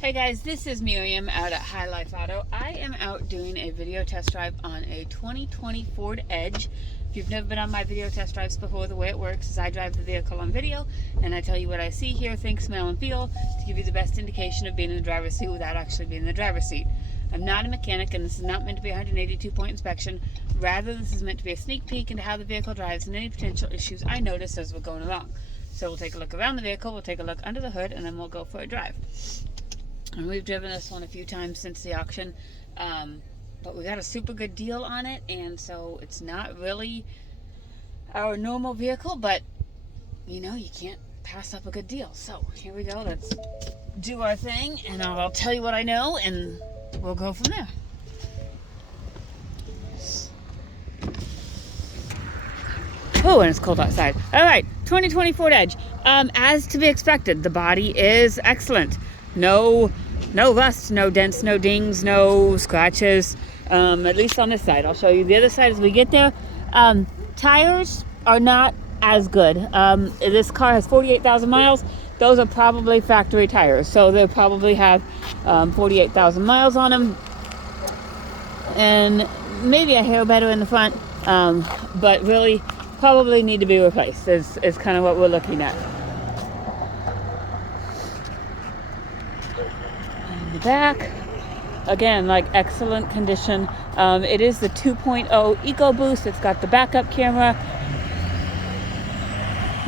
Hey guys, this is Miriam out at High Life Auto. I am out doing a video test drive on a 2020 Ford Edge. If you've never been on my video test drives before, the way it works is I drive the vehicle on video and I tell you what I see, hear, think, smell, and feel to give you the best indication of being in the driver's seat without actually being in the driver's seat. I'm not a mechanic and this is not meant to be a 182-point inspection. Rather, this is meant to be a sneak peek into how the vehicle drives and any potential issues I notice as we're going along. So we'll take a look around the vehicle, we'll take a look under the hood, and then we'll go for a drive. And we've driven this one a few times since the auction, but we got a super good deal on it, and so it's not really our normal vehicle, but you know, you can't pass up a good deal. So here we go, let's do our thing, and I'll tell you what I know, and we'll go from there. Oh, and it's cold outside. All right, 2020 Ford Edge. As to be expected, the body is excellent. No rust, no dents, no dings, no scratches, at least on this side. I'll show you the other side as we get there. Tires are not as good. This car has 48,000 miles. Those are probably factory tires, so they probably have 48,000 miles on them, and maybe a hair better in the front, but really probably need to be replaced is kind of what we're looking at. The back, again, like excellent condition. It is the 2.0 EcoBoost. It's got the backup camera.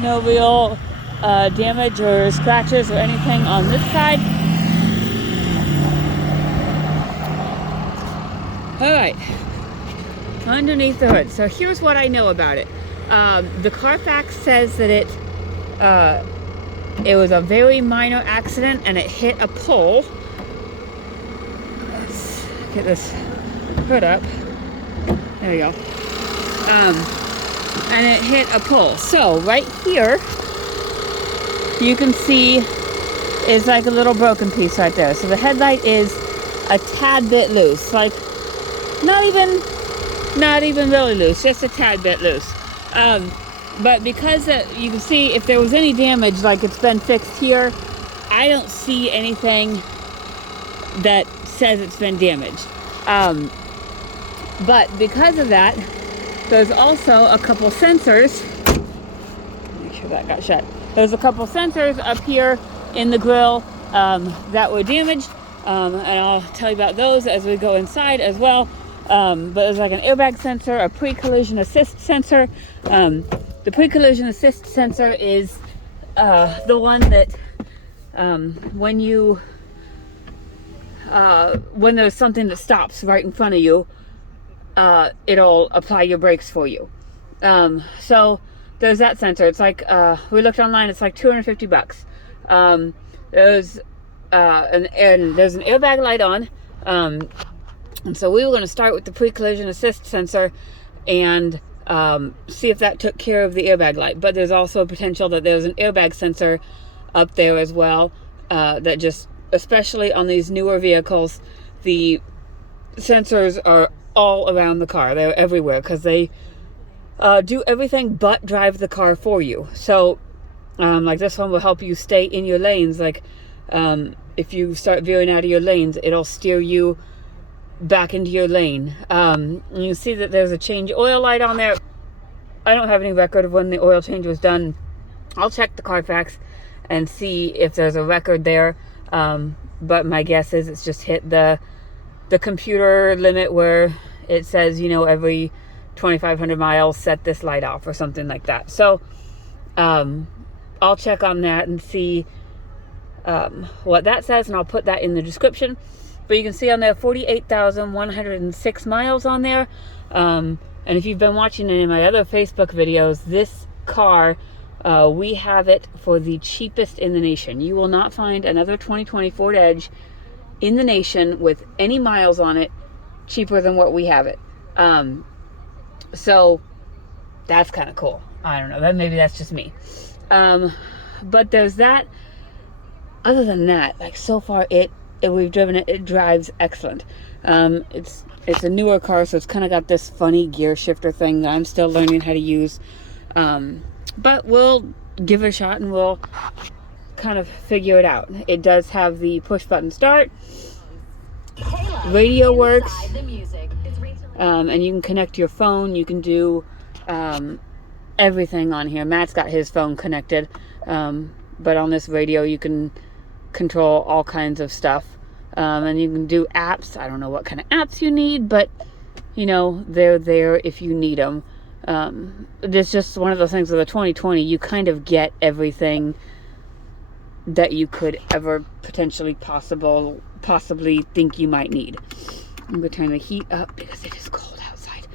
No real damage or scratches or anything on this side. All right, underneath the hood. So here's what I know about it. The Carfax says that it was a very minor accident and it hit a pole. Get this hood up. There you go. And it hit a pole. So right here, you can see is like a little broken piece right there. So the headlight is a tad bit loose, like not even really loose, just a tad bit loose. But because you can see if there was any damage, like it's been fixed here, I don't see anything that says it's been damaged. But because of that, there's also a couple sensors. Make sure that got shut. There's a couple sensors up here in the grille that were damaged, and I'll tell you about those as we go inside as well. But there's like an airbag sensor, a pre-collision assist sensor. The pre-collision assist sensor is the one that when there's something that stops right in front of you, it'll apply your brakes for you. So there's that sensor. It's like, we looked online, it's like $250. There's an airbag light on. And so we were going to start with the pre-collision assist sensor and see if that took care of the airbag light. But there's also a potential that there's an airbag sensor up there as well, that just, especially on these newer vehicles, the sensors are all around the car. They're everywhere because they do everything but drive the car for you. So like this one will help you stay in your lanes. Like if you start veering out of your lanes, it'll steer you back into your lane. You see that there's a change oil light on there. I don't have any record of when the oil change was done. I'll check the Carfax and see if there's a record there. But my guess is it's just hit the computer limit where it says, you know, every 2,500 miles set this light off or something like that. So I'll check on that and see what that says, and I'll put that in the description. But you can see on there 48,106 miles on there. And if you've been watching any of my other Facebook videos, this car, we have it for the cheapest in the nation. You will not find another 2020 Ford Edge in the nation with any miles on it cheaper than what we have it. So that's kind of cool. I don't know, maybe that's just me. But there's that. Other than that, like so far we've driven it, it drives excellent. It's a newer car, so it's kind of got this funny gear shifter thing that I'm still learning how to use. But we'll give it a shot and we'll kind of figure it out. It does have the push button start. Radio works. And you can connect your phone. You can do everything on here. Matt's got his phone connected. But on this radio, you can control all kinds of stuff. And you can do apps. I don't know what kind of apps you need, but, you know, they're there if you need them. It's just one of those things with the 2020, you kind of get everything that you could ever potentially possibly think you might need. I'm going to turn the heat up because it is cold outside.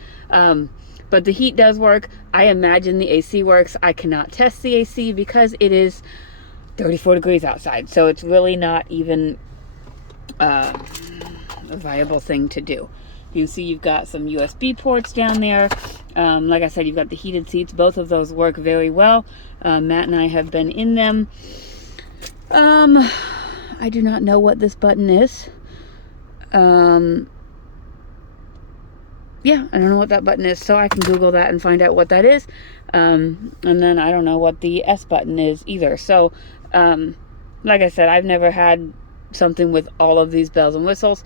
But the heat does work. I imagine the AC works. I cannot test the AC because it is 34 degrees outside. So it's really not even a viable thing to do. You can see you've got some USB ports down there. Like I said, you've got the heated seats. Both of those work very well. Matt and I have been in them. I do not know what this button is. Yeah, I don't know what that button is, so I can Google that and find out what that is. And then I don't know what the S button is either. So, like I said, I've never had something with all of these bells and whistles.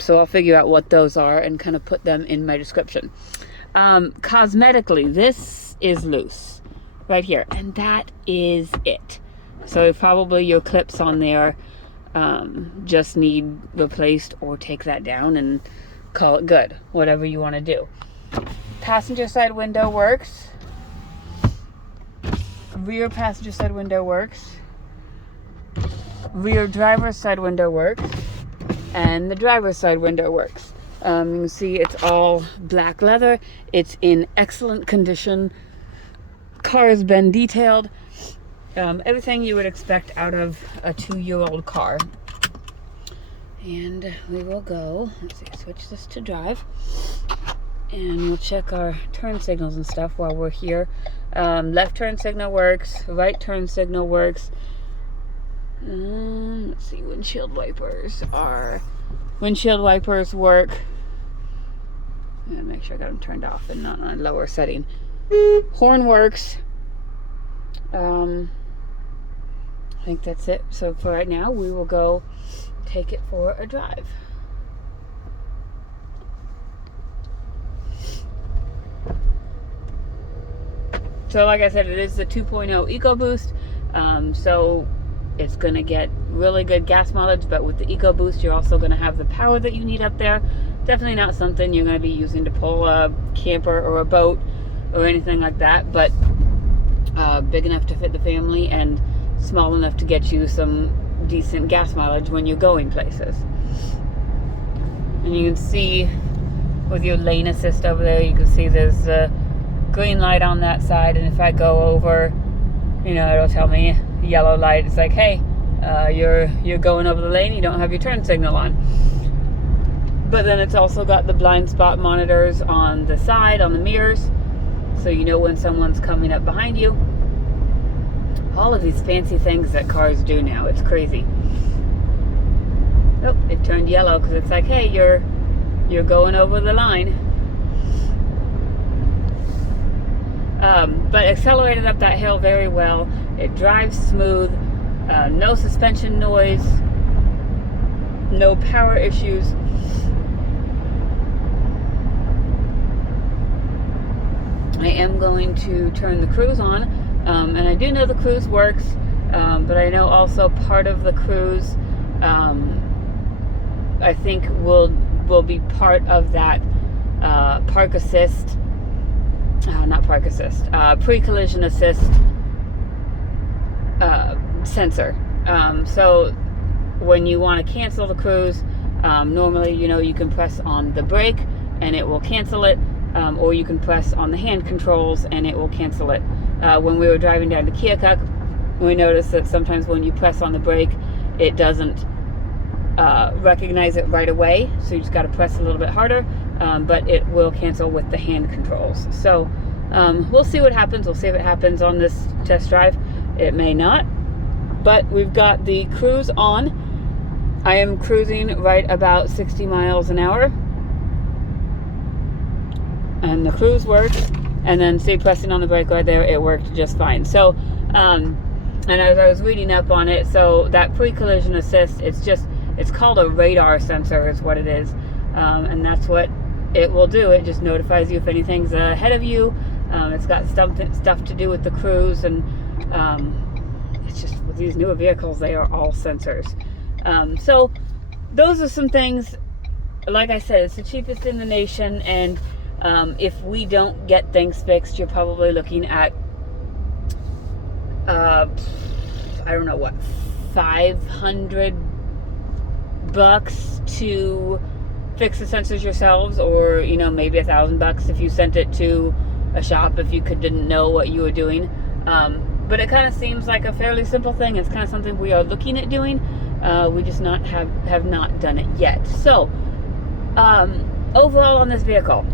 So I'll figure out what those are and kind of put them in my description. Cosmetically, this is loose right here, and that is it. So probably your clips on there just need replaced, or take that down and call it good, whatever you want to do. Passenger side window works. Rear passenger side window works. Rear driver's side window works. And the driver's side window works. You can see it's all black leather. It's in excellent condition. Car has been detailed. Everything you would expect out of a 2-year-old car. And we will go, let's see, switch this to drive. And we'll check our turn signals and stuff while we're here. Left turn signal works. Right turn signal works. Let's see, windshield wipers work. Make sure I got them turned off and not on a lower setting. Horn works. I think that's it. So for right now, we will go take it for a drive. So like I said, it is the 2.0 EcoBoost. So it's going to get really good gas mileage, but with the EcoBoost, you're also going to have the power that you need up there. Definitely not something you're going to be using to pull a camper or a boat or anything like that, but big enough to fit the family and small enough to get you some decent gas mileage when you're going places. And you can see with your lane assist over there, you can see there's a green light on that side, and if I go over, you know, it'll tell me yellow light. It's like, hey, you're going over the lane, you don't have your turn signal on. But then it's also got the blind spot monitors on the side, on the mirrors, so you know when someone's coming up behind you. All of these fancy things that cars do now, it's crazy. Oh, it turned yellow because it's like, hey, you're going over the line. But accelerated up that hill very well. It drives smooth, no suspension noise, no power issues. I am going to turn the cruise on, and I do know the cruise works, but I know also part of the cruise, I think will be part of that park assist. Not park assist, pre-collision assist sensor. So when you want to cancel the cruise, normally, you know, you can press on the brake and it will cancel it, or you can press on the hand controls and it will cancel it. When we were driving down to Keokuk, we noticed that sometimes when you press on the brake, it doesn't recognize it right away, so you just got to press a little bit harder, but it will cancel with the hand controls. So we'll see what happens. We'll see if it happens on this test drive. It may not, but we've got the cruise on. I am cruising right about 60 miles an hour, and the cruise works. And then see, pressing on the brake right there, it worked just fine. So And as I was reading up on it, so that pre-collision assist, it's called a radar sensor is what it is. And that's what it will do. It just notifies you if anything's ahead of you. It's got stuff to do with the cruise, and it's just with these newer vehicles, they are all sensors. So those are some things. Like I said, it's the cheapest in the nation, and if we don't get things fixed, you're probably looking at I don't know what, $500 to fix the sensors yourselves, or maybe $1,000 if you sent it to a shop if you didn't know what you were doing. But it kind of seems like a fairly simple thing. It's kind of something we are looking at doing. We just have not done it yet. So overall on this vehicle,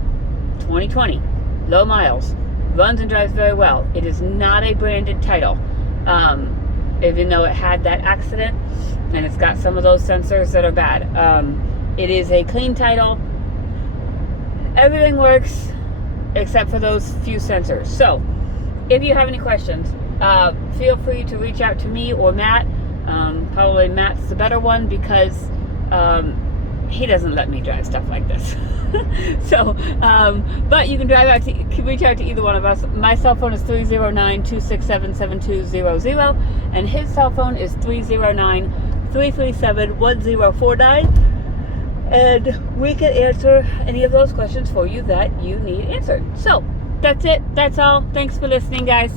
2020, low miles, runs and drives very well. It is not a branded title, even though it had that accident and it's got some of those sensors that are bad. It is a clean title. Everything works except for those few sensors. So if you have any questions, feel free to reach out to me or Matt. Probably Matt's the better one, because he doesn't let me drive stuff like this. So, but you can reach out to either one of us. My cell phone is 309-267-7200, and his cell phone is 309-337-1049. And we can answer any of those questions for you that you need answered. So, that's it. That's all. Thanks for listening, guys.